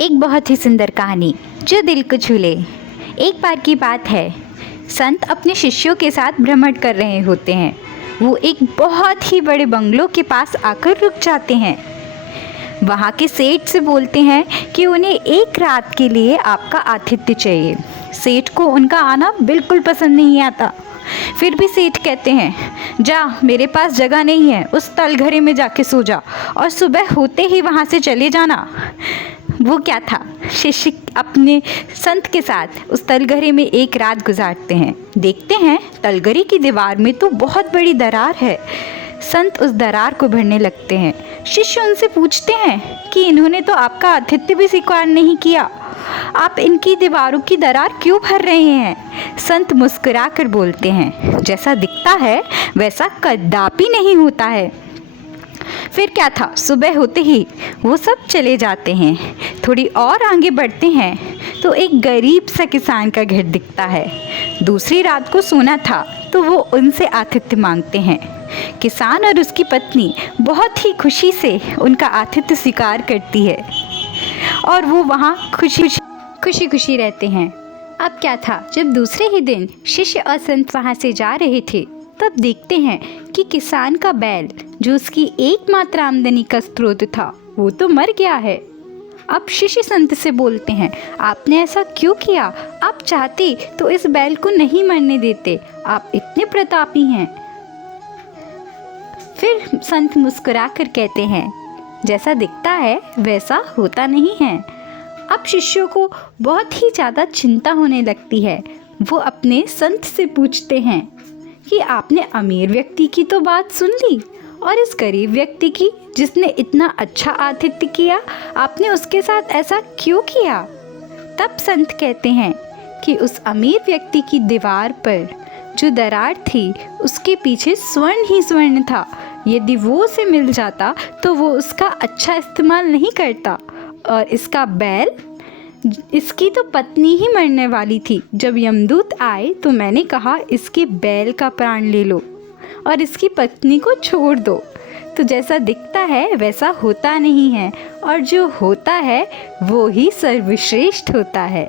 एक बहुत ही सुंदर कहानी जो दिल को छू ले। एक बार की बात है, संत अपने शिष्यों के साथ भ्रमण कर रहे होते हैं। वो एक बहुत ही बड़े बंगलों के पास आकर रुक जाते हैं। वहाँ के सेठ से बोलते हैं कि उन्हें एक रात के लिए आपका आतिथ्य चाहिए। सेठ को उनका आना बिल्कुल पसंद नहीं आता। फिर भी सेठ कहते हैं, जा, मेरे पास जगह नहीं है, उस तलघरे में जाके सो जा और सुबह होते ही वहाँ से चले जाना। वो क्या था, शिष्य अपने संत के साथ उस तलघरे में एक रात गुजारते हैं। देखते हैं तलघरे की दीवार में तो बहुत बड़ी दरार है। संत उस दरार को भरने लगते हैं। शिष्य उनसे पूछते हैं कि इन्होंने तो आपका आतिथ्य भी स्वीकार नहीं किया, आप इनकी दीवारों की दरार क्यों भर रहे हैं? संत मुस्कुरा कर बोलते हैं, जैसा दिखता है वैसा कदापि नहीं होता है। फिर क्या था, सुबह होते ही वो सब चले जाते हैं। थोड़ी और आगे बढ़ते हैं तो एक गरीब सा किसान का घर दिखता है। दूसरी रात को सोना था तो वो उनसे आतिथ्य मांगते हैं। किसान और उसकी पत्नी बहुत ही खुशी से उनका आतिथ्य स्वीकार करती है और वो वहाँ खुशी खुशी रहते हैं। अब क्या था, जब दूसरे ही दिन शिष्य और संत वहाँ से जा रहे थे तब देखते हैं कि किसान का बैल, जो उसकी एकमात्र आमदनी का स्रोत था, वो तो मर गया है। अब शिष्य संत से बोलते हैं, आपने ऐसा क्यों किया? आप चाहते तो इस बैल को नहीं मरने देते, आप इतने प्रतापी हैं। फिर संत मुस्कुरा कर कहते हैं, जैसा दिखता है वैसा होता नहीं है। अब शिष्यों को बहुत ही ज़्यादा चिंता होने लगती है। वो अपने संत से पूछते हैं कि आपने अमीर व्यक्ति की तो बात सुन ली, और इस गरीब व्यक्ति की जिसने इतना अच्छा आतिथ्य किया, आपने उसके साथ ऐसा क्यों किया? तब संत कहते हैं कि उस अमीर व्यक्ति की दीवार पर जो दरार थी उसके पीछे स्वर्ण ही स्वर्ण था। यदि वो उसे मिल जाता तो वो उसका अच्छा इस्तेमाल नहीं करता। और इसका बैल, इसकी तो पत्नी ही मरने वाली थी। जब यमदूत आए तो मैंने कहा, इसके बैल का प्राण ले लो और इसकी पत्नी को छोड़ दो। तो जैसा दिखता है वैसा होता नहीं है, और जो होता है वो ही सर्वश्रेष्ठ होता है।